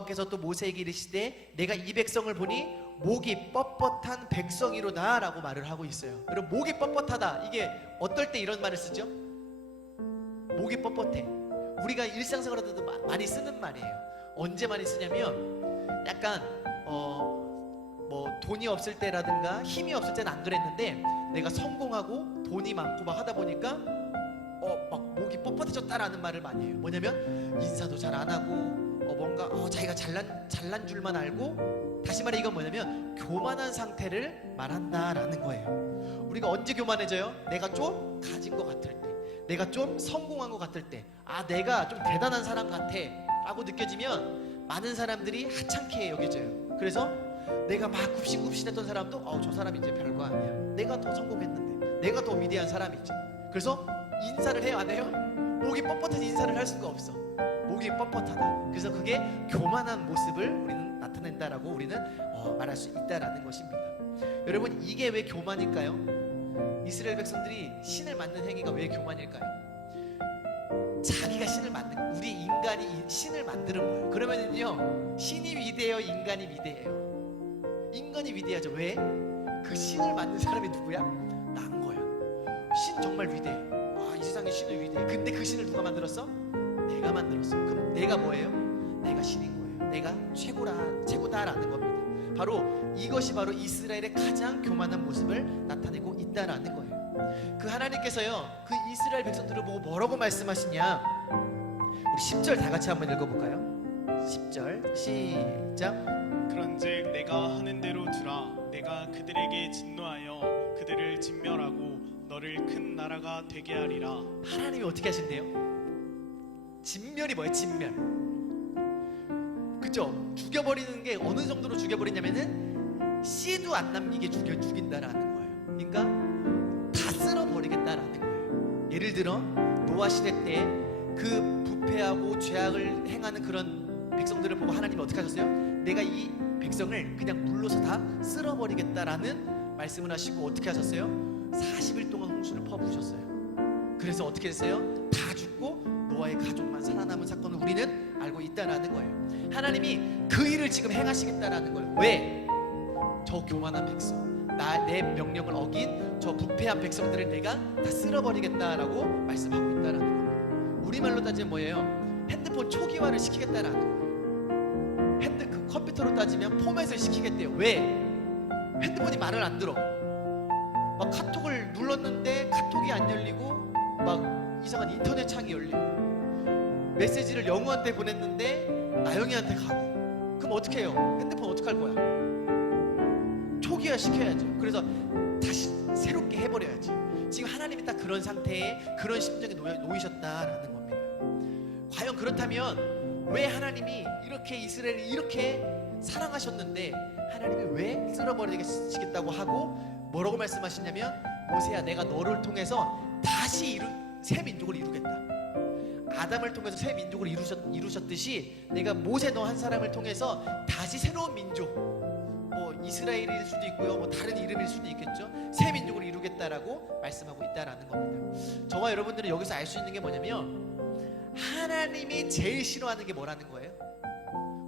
여호와께서 또 모세에게 이르시되 내가 이 백성을 보니 목이 뻣뻣한 백성이로다라고 말을 하고 있어요. 여러분 목이 뻣뻣하다 이게 어떨 때 이런 말을 쓰죠? 목이 뻣뻣해. 우리가 일상생활에도 마- 많이 쓰는 말이에요. 언제 많이 쓰냐면 약간 어 뭐 돈이 없을 때라든가 힘이 없을 때는 안 그랬는데 내가 성공하고 돈이 많고 막 하다 보니까 어 막 목이 뻣뻣해졌다라는 말을 많이 해요. 뭐냐면 인사도 잘 안 하고 어 뭔가 어 자기가 잘난 잘난 줄만 알고 다시 말해 이건 뭐냐면 교만한 상태를 말한다라는 거예요. 우리가 언제 교만해져요? 내가 좀 가진 것 같을 때, 내가 좀 성공한 것 같을 때, 아 내가 좀 대단한 사람 같아라고 느껴지면 많은 사람들이 하찮게 여겨져요. 그래서 내가 막 굽신굽신했던 사람도 어 저 사람 이제 별거 아니야. 내가 더 성공했는데, 내가 더 위대한 사람이지. 그래서 인사를 해요, 안 해요? 목이 뻣뻣해서 인사를 할 수가 없어. 목이 뻣뻣하다. 그래서 그게 교만한 모습을 우리는 나타낸다라고 우리는 어, 말할 수 있다라는 것입니다. 여러분 이게 왜 교만일까요? 이스라엘 백성들이 신을 만든 행위가 왜 교만일까요? 자기가 신을 만든 우리 인간이 이 신을 만드는 거예요. 그러면은요 신이 위대해요, 인간이 위대해요. 인간이 위대하죠. 왜? 그 신을 만든 사람이 누구야? 난 거야. 신 정말 위대해. 와, 이 세상에 신은 위대해. 근데 그 신을 누가 만들었어? 내가 만들었어. 그럼 내가 뭐예요? 내가 신인 거예요. 내가 최고라, 최고다라는 겁니다. 바로 이것이 바로 이스라엘의 가장 교만한 모습을 나타내고 있다라는 거예요. 그 하나님께서요, 그 이스라엘 백성들을 보고 뭐라고 말씀하시냐? 우리 10절 다 같이 한번 읽어볼까요? 10절 시작. 그런즉 내가 하는 대로 두라 내가 그들에게 진노하여 그들을 진멸하고 너를 큰 나라가 되게 하리라 하나님이 어떻게 하신대요? 진멸이 뭐예요? 진멸. 그죠? 죽여버리는 게 어느 정도로 죽여버리냐면은 씨도 안 남기게 죽여 죽인다라는 거예요. 그러니까 다 쓸어버리겠다라는 거예요. 예를 들어 노아 시대 때 그 부패하고 죄악을 행하는 그런 백성들을 보고 하나님이 어떻게 하셨어요? 내가 이 백성을 그냥 물로서 다 쓸어버리겠다라는 말씀을 하시고 어떻게 하셨어요? 40일 동안 홍수를 퍼부으셨어요. 그래서 어떻게 됐어요? 노아의 가족만 살아남은 사건을 우리는 알고 있다라는 거예요. 하나님이 그 일을 지금 행하시겠다라는 거예요. 왜? 저 교만한 백성, 나 내 명령을 어긴 저 부패한 백성들을 내가 다 쓸어버리겠다라고 말씀하고 있다라는 겁니다. 우리말로 따지면 뭐예요? 핸드폰 초기화를 시키겠다라는 거예요. 핸드 그 컴퓨터로 따지면 포맷을 시키겠대요. 왜? 핸드폰이 말을 안 들어. 막 카톡을 눌렀는데 카톡이 안 열리고 막 이상한 인터넷 창이 열리고 메시지를 영우한테 보냈는데 나영이한테 가고 그럼 어떻게 해요? 핸드폰 어떡할 거야? 초기화 시켜야죠. 그래서 다시 새롭게 해버려야지. 지금 하나님이 딱 그런 상태에 그런 심정에 놓여, 놓이 셨다라는 겁니다. 과연 그렇다면 왜 하나님이 이렇게 이스라엘을 이렇게 사랑하셨는데 하나님이 왜 쓸어버리겠다고 하고 뭐라고 말씀하시냐면 모세야 내가 너를 통해서 다시 이루, 새 민족을 이루겠다. 아담을 통해서 새 민족을 이루셨, 이루셨듯이 내가 모세 너 한 사람을 통해서 다시 새로운 민족 뭐 이스라엘일 수도 있고요 뭐 다른 이름일 수도 있겠죠. 새 민족을 이루겠다라고 말씀하고 있다라는 겁니다. 저와 여러분들은 여기서 알 수 있는 게 뭐냐면 하나님이 제일 싫어하는 게 뭐라는 거예요?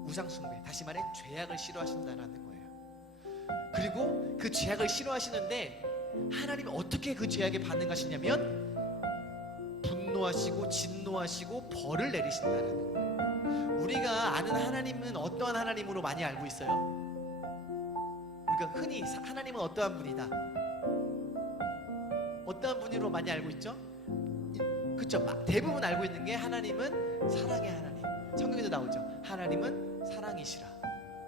우상 숭배 다시 말해 죄악을 싫어하신다라는 거예요. 그리고 그 죄악을 싫어하시는데 하나님이 어떻게 그 죄악에 반응하시냐면 분노하시고 진노하시고 벌을 내리신다라는 거예요. 우리가 아는 하나님은 어떠한 하나님으로 많이 알고 있어요? 우리가 흔히 사- 하나님은 어떠한 분이다. 어떠한 분으로 많이 알고 있죠? 이- 그쵸? 마- 대부분 알고 있는 게 하나님은 사랑의 하나님. 성경에도 나오죠. 하나님은 사랑이시라.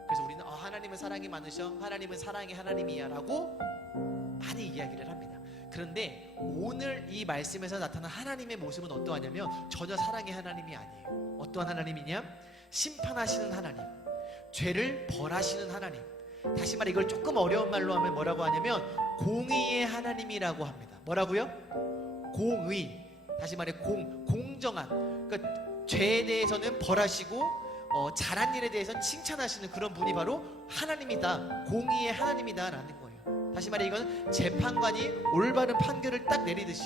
그래서 우리는 어, 하나님은 사랑이 많으셔. 하나님은 사랑의 하나님이야라고 많이 이야기를 합니다. 그런데 오늘 이 말씀에서 나타난 하나님의 모습은 어떠하냐면 전혀 사랑의 하나님이 아니에요. 어떠한 하나님이냐? 심판하시는 하나님, 죄를 벌하시는 하나님. 다시 말해 이걸 조금 어려운 말로 하면 뭐라고 하냐면 공의의 하나님이라고 합니다. 뭐라고요? 공의. 다시 말해 공 공정한. 그러니까 죄에 대해서는 벌하시고 어, 잘한 일에 대해서는 칭찬하시는 그런 분이 바로 하나님이다. 공의의 하나님이다라는 거예요. 다시 말해 이건 재판관이 올바른 판결을 딱 내리듯이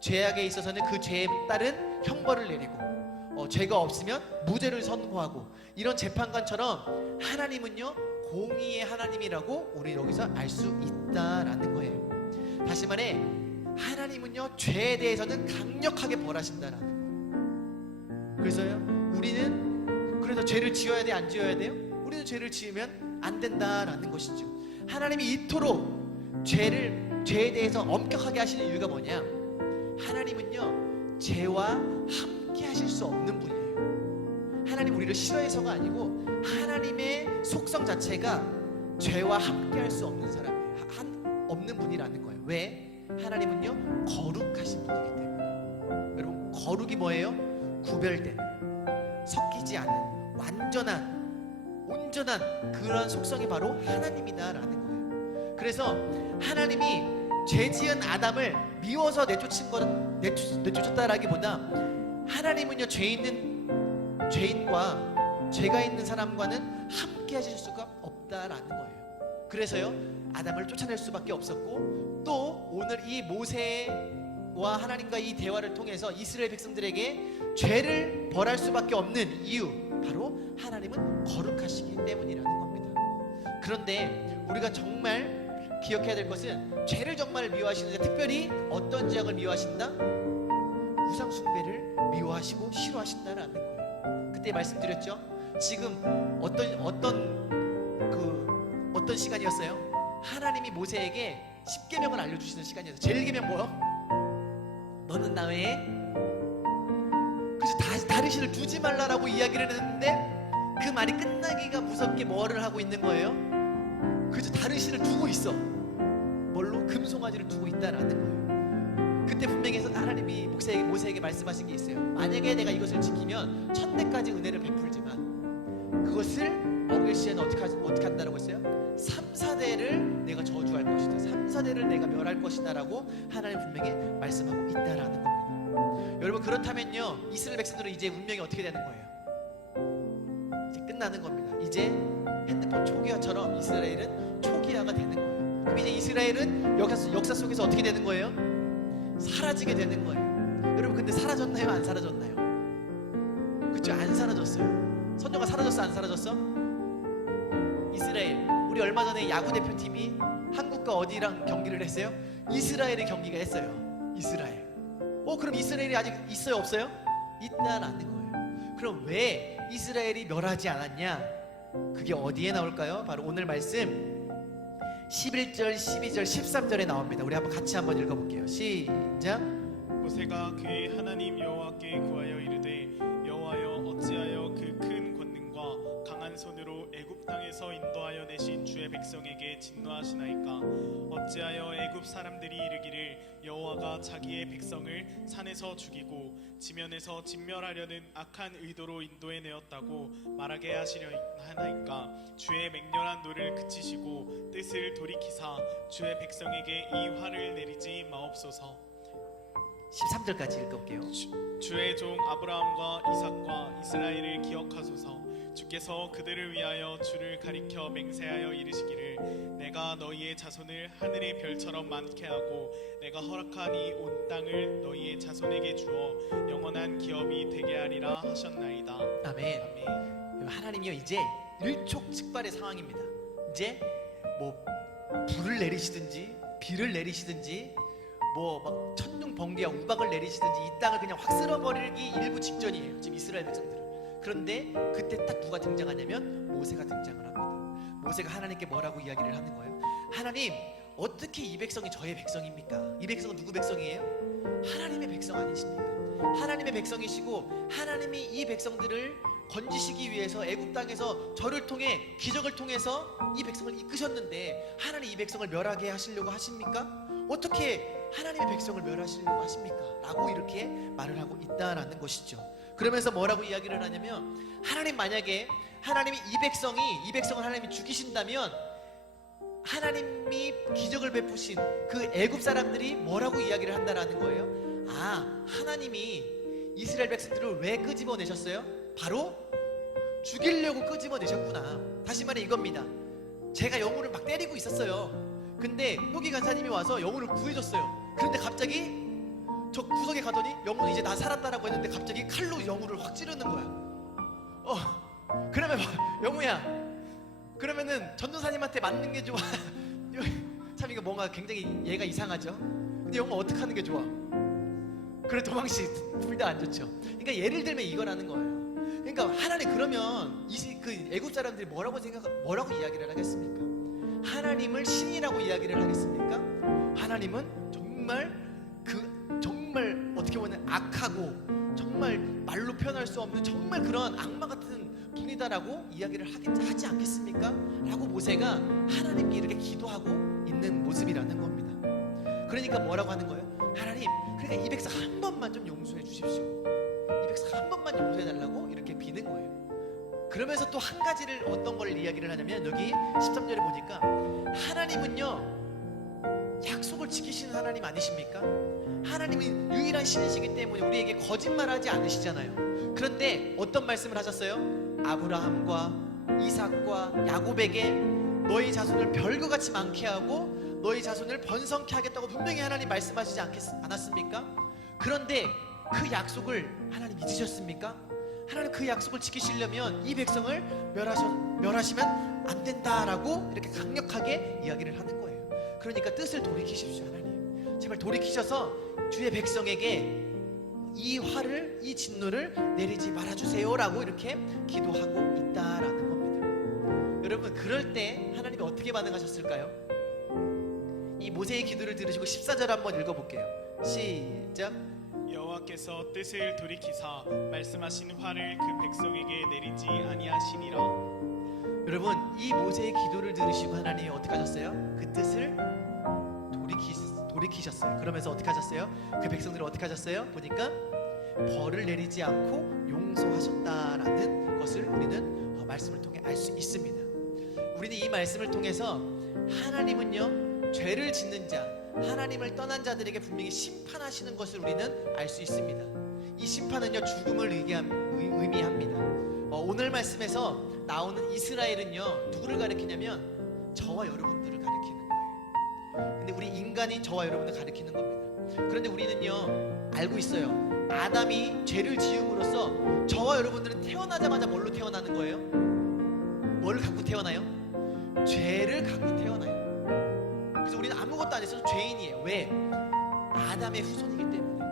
죄악에 있어서는 그 죄에 따른 형벌을 내리고 어, 어, 죄가 없으면 무죄를 선고하고 이런 재판관처럼 하나님은요 공의의 하나님이라고 우리 여기서 알 수 있다라는 거예요. 다시 말해 하나님은요 죄에 대해서는 강력하게 벌하신다라는 거예요. 그래서요 우리는 그래서 죄를 지어야 돼 안 지어야 돼요? 우리는 죄를 지으면 안 된다라는 것이죠. 하나님이 이토록 죄를 죄에 대해서 엄격하게 하시는 이유가 뭐냐? 하나님은요 죄와 함께 하실 수 없는 분이에요. 하나님 우리를 싫어해서가 아니고 하나님의 속성 자체가 죄와 함께 할 수 없는 사람이에요. 하- 한, 없는 분이라는 거예요. 왜? 하나님은요 거룩하신 분이기 때문에. 여러분 거룩이 뭐예요? 구별된, 섞이지 않은, 완전한, 온전한 그런 속성이 바로 하나님이다라는 거예요. 그래서 하나님이 죄 지은 아담을 미워서 내쫓은 것 내쫓, 내쫓았다라기보다 하나님은요 죄 있는 죄인과 죄가 있는 사람과는 함께 하실 수가 없다라는 거예요. 그래서요 아담을 쫓아낼 수밖에 없었고 또 오늘 이 모세와 하나님과 이 대화를 통해서 이스라엘 백성들에게 죄를 벌할 수밖에 없는 이유 바로 하나님은 거룩하시기 때문이라는 겁니다. 그런데 우리가 정말 기억해야 될 것은 죄를 정말 미워하시는데 특별히 어떤 죄악을 미워하신다? 우상 숭배를 미워하시고 싫어하신다라는 거예요. 그때 말씀드렸죠. 지금 어떤 어떤 그 어떤 시간이었어요? 하나님이 모세에게 십계명을 알려주시는 시간이었어요. 제일 계명 뭐요? 너는 나 외에 그래서 다, 다른 신을 두지 말라라고 이야기를 했는데 그 말이 끝나기가 무섭게 뭐를 하고 있는 거예요? 다른 신을 두고 있어. 뭘로 금송아지를 두고 있다라는 거예요. 그때 분명히 하나님이 모세에게, 모세에게 말씀하신 게 있어요. 만약에 내가 이것을 지키면 천대까지 은혜를 베풀지만 그것을 어길 시에는 어떻게, 하- 어떻게 한다고 했어요? 3, 4대를 내가 저주할 것이다. 3, 4대를 내가 멸할 것이다라고 하나님 분명히 말씀하고 있다라는 겁니다. 여러분 그렇다면요 이스라엘 백성들은 이제 운명이 어떻게 되는 거예요? 이제 끝나는 겁니다. 이제 핸드폰 초기화처럼 이스라엘은 초기화가 되는 거예요. 그럼 이제 이스라엘은 역사, 역사 속에서 어떻게 되는 거예요? 사라지게 되는 거예요. 여러분 근데 사라졌나요? 안 사라졌나요? 그쵸? 안 사라졌어요. 선녀가 사라졌어? 안 사라졌어? 이스라엘 우리 얼마 전에 야구 대표팀이 한국과 어디랑 경기를 했어요? 이스라엘의 경기가 했어요. 이스라엘. 어 그럼 이스라엘이 아직 있어요 없어요? 있다라는 거예요. 그럼 왜 이스라엘이 멸하지 않았냐? 그게 어디에 나올까요? 바로 오늘 말씀 11절, 12절, 13절에 나옵니다. 우리 한번 같이 한번 읽어볼게요. 시작. 모세가 그의 하나님 여호와께 구하여 이르되 여호와여 어찌하여 그 큰 권능과 강한 손으로 애굽 땅에서 인도하여 내신 주의 백성에게 진노하시나이까? 어찌하여 애굽 사람들이 이르기를 여호와가 자기의 백성을 산에서 죽이고 지면에서 진멸하려는 악한 의도로 인도해 내었다고 말하게 하시려 하나이까 주의 맹렬한 노를 그치시고 뜻을 돌이키사 주의 백성에게 이 화를 내리지 마옵소서. 13절까지 읽어볼게요. 주의 종 아브라함과 이삭과 이스라엘을 기억하소서 주께서 그들을 위하여 주를 가리켜 맹세하여 이르시기를 내가 너희의 자손을 하늘의 별처럼 많게 하고 내가 허락한 이 온 땅을 너희의 자손에게 주어 영원한 기업이 되게 하리라 하셨나이다 아멘. 아멘 하나님이요 이제 일촉즉발의 상황입니다. 이제 뭐 불을 내리시든지 비를 내리시든지 뭐 막 천둥 번개와 우박을 내리시든지 이 땅을 그냥 확 쓸어버리기 일부 직전이에요. 지금 이스라엘 백성들은. 그런데 그때 딱 누가 등장하냐면 모세가 등장을 합니다. 모세가 하나님께 뭐라고 이야기를 하는 거예요? 하나님 어떻게 이 백성이 저의 백성입니까? 이 백성은 누구 백성이에요? 하나님의 백성 아니십니까? 하나님의 백성이시고 하나님이 이 백성들을 건지시기 위해서 애굽 땅에서 저를 통해 기적을 통해서 이 백성을 이끄셨는데 하나님 이 백성을 멸하게 하시려고 하십니까? 어떻게 하나님의 백성을 멸하시려고 하십니까? 라고 이렇게 말을 하고 있다라는 것이죠. 그러면서 뭐라고 이야기를 하냐면 하나님 만약에 하나님이 이 백성이 이 백성을 하나님이 죽이신다면 하나님이 기적을 베푸신 그 애굽 사람들이 뭐라고 이야기를 한다라는 거예요? 아, 하나님이 이스라엘 백성들을 왜 끄집어 내셨어요? 바로 죽이려고 끄집어 내셨구나. 다시 말해 이겁니다. 제가 영혼을 막 때리고 있었어요. 근데 효기 간사님이 와서 영혼을 구해줬어요. 그런데 갑자기 저 구석에 가더니 영우는 이제 나 살았다라고 했는데 갑자기 칼로 영우를 확 찌르는 거야. 어, 그러면 봐, 영우야. 그러면은 전도사님한테 맞는 게 좋아. 참 이거 뭔가 굉장히 얘가 이상하죠. 근데 영우 어떻게 하는 게 좋아? 그래 도망치 둘다 안 좋죠. 그러니까 예를 들면 이거라는 거예요. 그러니까 하나님 그러면 이그 애굽 사람들이 뭐라고 생각 뭐라고 이야기를 하겠습니까? 하나님을 신이라고 이야기를 하겠습니까? 하나님은 정말 악하고 정말 말로 표현할 수 없는 정말 그런 악마 같은 분이다라고 이야기를 하겠, 하지 않겠습니까? 라고 모세가 하나님께 이렇게 기도하고 있는 모습이라는 겁니다. 그러니까 뭐라고 하는 거예요? 하나님, 그러니까 이 백성 한 번만 좀 용서해 주십시오. 이 백성 한 번만 용서해 달라고 이렇게 비는 거예요. 그러면서 또 한 가지를 어떤 걸 이야기를 하냐면 여기 13절에 보니까 하나님은요 약속을 지키시는 하나님 아니십니까? 하나님이 유일한 신이시기 때문에 우리에게 거짓말하지 않으시잖아요. 그런데 어떤 말씀을 하셨어요? 아브라함과 이삭과 야곱에게 너희 자손을 별과 같이 많게 하고 너희 자손을 번성케 하겠다고 분명히 하나님 말씀하시지 않았습니까? 그런데 그 약속을 하나님 잊으셨습니까? 하나님 그 약속을 지키시려면 이 백성을 멸하셔, 멸하시면 안 된다라고 이렇게 강력하게 이야기를 하는 거예요. 그러니까 뜻을 돌이키십시오, 하나님. 제발 돌이키셔서 주의 백성에게 이 화를, 이 진노를 내리지 말아 주세요라고 이렇게 기도하고 있다라는 겁니다. 여러분, 그럴 때 하나님이 어떻게 반응하셨을까요? 이 모세의 기도를 들으시고 14절 한번 읽어 볼게요. 시작. 여호와께서 뜻을 돌이키사 말씀하신 화를 그 백성에게 내리지 아니하시니라 여러분 이 모세의 기도를 들으시고 하나님이 어떻게 하셨어요? 그 뜻을 돌이키, 돌이키셨어요. 그러면서 어떻게 하셨어요? 그 백성들을 어떻게 하셨어요? 보니까 벌을 내리지 않고 용서하셨다라는 것을 우리는 어, 말씀을 통해 알 수 있습니다. 우리는 이 말씀을 통해서 하나님은요 죄를 짓는 자, 하나님을 떠난 자들에게 분명히 심판하시는 것을 우리는 알 수 있습니다. 이 심판은요 죽음을 의미합니다. 어, 오늘 말씀에서 나오는 이스라엘은요 누구를 가리키냐면 저와 여러분들을 거예요. 근데 우리 인간이 저와 여러분을 가리키는 겁니다. 그런데 우리는요 알고 있어요. 아담이 죄를 지음으로써 저와 여러분들은 태어나자마자 뭘로 태어나는 거예요? 뭘 갖고 태어나요? 죄를 갖고 태어나요. 그래서 우리는 아무것도 안 했어도 죄인이에요. 왜? 아담의 후손이기 때문에.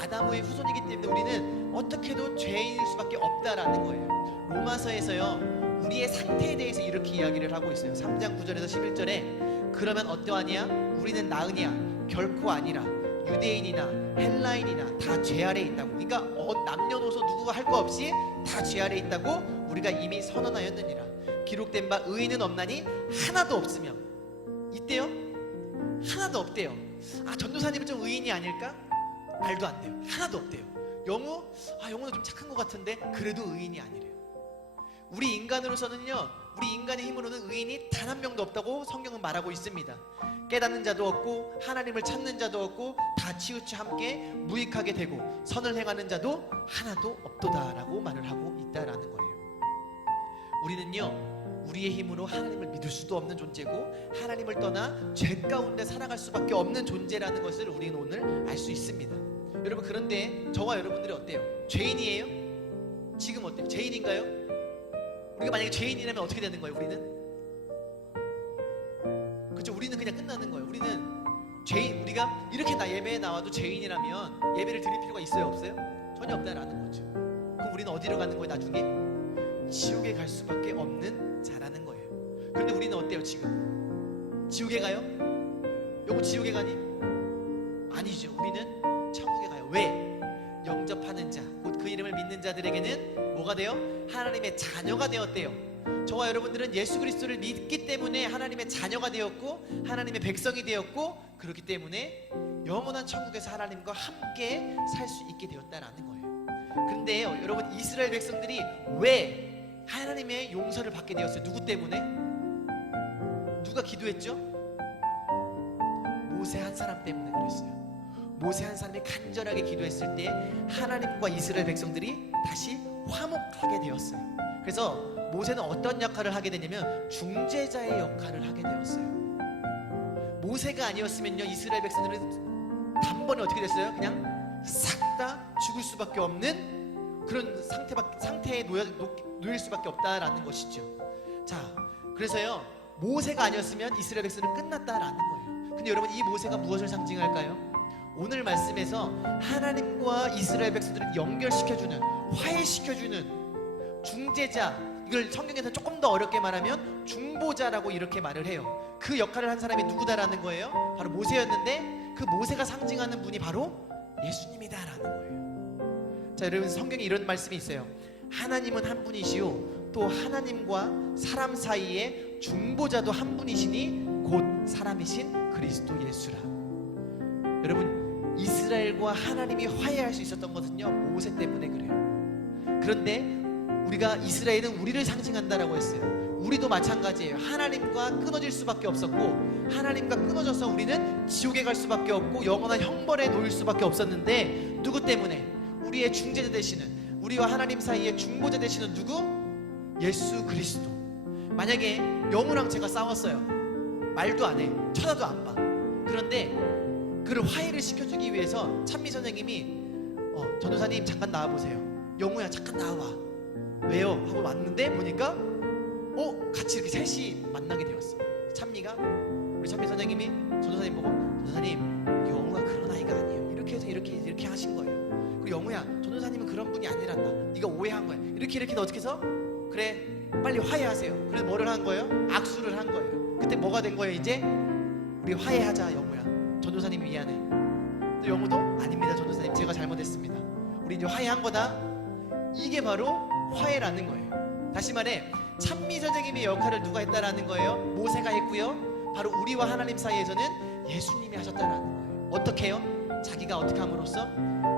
아담의 후손이기 때문에 우리는 어떻게도 죄인일 수밖에 없다라는 거예요. 로마서에서요. 우리의 상태에 대해서 이렇게 이야기를 하고 있어요. 3장 9절에서 11절에 그러면 어떠하냐? 우리는 나으냐? 결코 아니라 유대인이나 헬라인이나 다 죄 아래 있다고. 그러니까 어, 남녀노소 누구가 할 거 없이 다 죄 아래 있다고 우리가 이미 선언하였느니라. 기록된 바 의인은 없나니 하나도 없으며 이때요? 하나도 없대요. 아 전도사님은 좀 의인이 아닐까? 말도 안 돼요. 하나도 없대요. 영우 아 영우는 좀 착한 것 같은데 그래도 의인이 아니래요. 우리 인간으로서는요, 우리 인간의 힘으로는 의인이 단 한 명도 없다고 성경은 말하고 있습니다. 깨닫는 자도 없고 하나님을 찾는 자도 없고 다 치우쳐 함께 무익하게 되고 선을 행하는 자도 하나도 없도다라고 말을 하고 있다라는 거예요. 우리는요, 우리의 힘으로 하나님을 믿을 수도 없는 존재고 하나님을 떠나 죄 가운데 살아갈 수밖에 없는 존재라는 것을 우리는 오늘 알 수 있습니다. 여러분 그런데 저와 여러분들이 어때요? 죄인이에요? 지금 어때요? 죄인인가요? 우리가 만약에 죄인이라면 어떻게 되는 거예요? 우리는 그렇죠? 우리는 그냥 끝나는 거예요. 우리는 죄인 우리가 이렇게 나 예배에 나와도 죄인이라면 예배를 드릴 필요가 있어요, 없어요? 전혀 없다라는 거죠. 그럼 우리는 어디로 가는 거예요? 나중에 지옥에 갈 수밖에 없는 자라는 거예요. 그런데 우리는 어때요, 지금? 지옥에 가요? 요거 지옥에 가니? 아니죠. 우리는 천국에 가요. 왜? 영접하는 자, 곧 그 이름을 믿는 자들에게는 뭐가 돼요? 하나님의 자녀가 되었대요. 저와 여러분들은 예수 그리스도를 믿기 때문에 하나님의 자녀가 되었고 하나님의 백성이 되었고 그렇기 때문에 영원한 천국에서 하나님과 함께 살 수 있게 되었다라는 거예요. 그런데요, 여러분 이스라엘 백성들이 왜 하나님의 용서를 받게 되었어요? 누구 때문에? 누가 기도했죠? 모세 한 사람 때문에 그랬어요. 모세 한 사람이 간절하게 기도했을 때 하나님과 이스라엘 백성들이 다시 화목하게 되었어요. 그래서 모세는 어떤 역할을 하게 되냐면 중재자의 역할을 하게 되었어요. 모세가 아니었으면요 이스라엘 백성들은 단번에 어떻게 됐어요? 그냥 싹 다 죽을 수밖에 없는 그런 상태 상태에 놓여, 놓, 놓일 수밖에 없다라는 것이죠. 자, 그래서요 모세가 아니었으면 이스라엘 백성은 끝났다라는 거예요. 근데 여러분 이 모세가 무엇을 상징할까요? 오늘 말씀에서 하나님과 이스라엘 백성들을 연결시켜주는 화해시켜주는 중재자 이걸 성경에서 조금 더 어렵게 말하면 중보자라고 이렇게 말을 해요. 그 역할을 한 사람이 누구다라는 거예요? 바로 모세였는데 그 모세가 상징하는 분이 바로 예수님이다라는 거예요. 자, 여러분 성경에 이런 말씀이 있어요. 하나님은 한 분이시요 또 하나님과 사람 사이에 중보자도 한 분이시니 곧 사람이신 그리스도 예수라. 여러분 이스라엘과 하나님이 화해할 수 있었던 것은요 모세 때문에 그래요. 그런데 우리가 이스라엘은 우리를 상징한다라고 했어요. 우리도 마찬가지예요. 하나님과 끊어질 수밖에 없었고 하나님과 끊어져서 우리는 지옥에 갈 수밖에 없고 영원한 형벌에 놓일 수밖에 없었는데 누구 때문에 우리의 중재자 되시는 우리와 하나님 사이의 중보자 되시는 누구? 예수 그리스도. 만약에 영우랑 제가 싸웠어요. 말도 안 해. 쳐다도 안 봐. 그런데 그를 화해를 시켜주기 위해서 찬미 선생님이 어, 전도사님 잠깐 나와 보세요. 영우야 잠깐 나와. 왜요? 하고 왔는데 보니까 어 같이 이렇게 셋이 만나게 되었어. 찬미가 우리 찬미 선생님이 전도사님 보고 전도사님 영우가 그런 아이가 아니에요. 이렇게 해서 이렇게 이렇게 하신 거예요. 그리고 영우야 전도사님은 그런 분이 아니란다. 네가 오해한 거야. 이렇게 이렇게 어떻게 해서 그래 빨리 화해하세요. 그래서 뭐를 한 거예요? 악수를 한 거예요. 그때 뭐가 된 거예요? 이제 우리 화해하자 영우야. 전도사님 미안해. 또 영우도 아닙니다 전도사님 제가 잘못했습니다. 우리 이제 화해한 거다. 이게 바로 화해라는 거예요. 다시 말해 찬미 선생님의 역할을 누가 했다라는 거예요? 모세가 했고요. 바로 우리와 하나님 사이에서는 예수님이 하셨다라는 거예요. 어떻게 해요? 자기가 어떻게 함으로써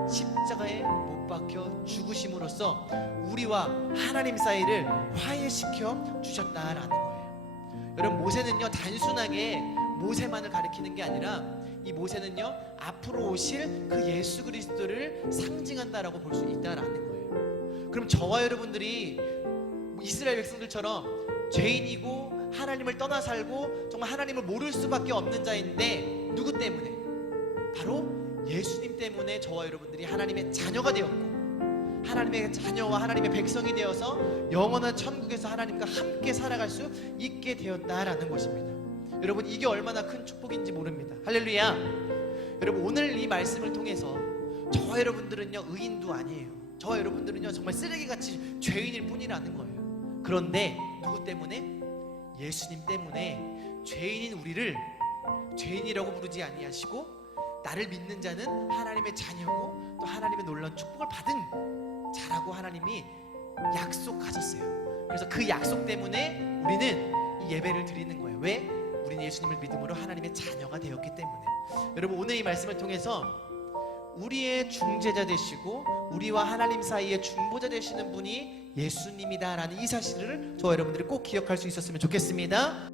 십자가에 못 박혀 죽으심으로써 우리와 하나님 사이를 화해시켜 주셨다라는 거예요. 여러분 모세는요 단순하게 모세만을 가리키는 게 아니라 이 모세는요 앞으로 오실 그 예수 그리스도를 상징한다라고 볼 수 있다라는 거예요. 그럼 저와 여러분들이 이스라엘 백성들처럼 죄인이고 하나님을 떠나 살고 정말 하나님을 모를 수밖에 없는 자인데 누구 때문에? 바로 예수님 때문에 저와 여러분들이 하나님의 자녀가 되었고 하나님의 자녀와 하나님의 백성이 되어서 영원한 천국에서 하나님과 함께 살아갈 수 있게 되었다라는 것입니다. 여러분 이게 얼마나 큰 축복인지 모릅니다. 할렐루야. 여러분 오늘 이 말씀을 통해서 저와 여러분들은요 의인도 아니에요. 저와 여러분들은요 정말 쓰레기같이 죄인일 뿐이라는 거예요. 그런데 누구 때문에? 예수님 때문에 죄인인 우리를 죄인이라고 부르지 아니하시고 나를 믿는 자는 하나님의 자녀고 또 하나님의 놀라운 축복을 받은 자라고 하나님이 약속하셨어요. 그래서 그 약속 때문에 우리는 이 예배를 드리는 거예요. 왜? 우리는 예수님을 믿음으로 하나님의 자녀가 되었기 때문에. 여러분 오늘 이 말씀을 통해서 우리의 중재자 되시고 우리와 하나님 사이의 중보자 되시는 분이 예수님이다라는 이 사실을 저와 여러분들이 꼭 기억할 수 있었으면 좋겠습니다.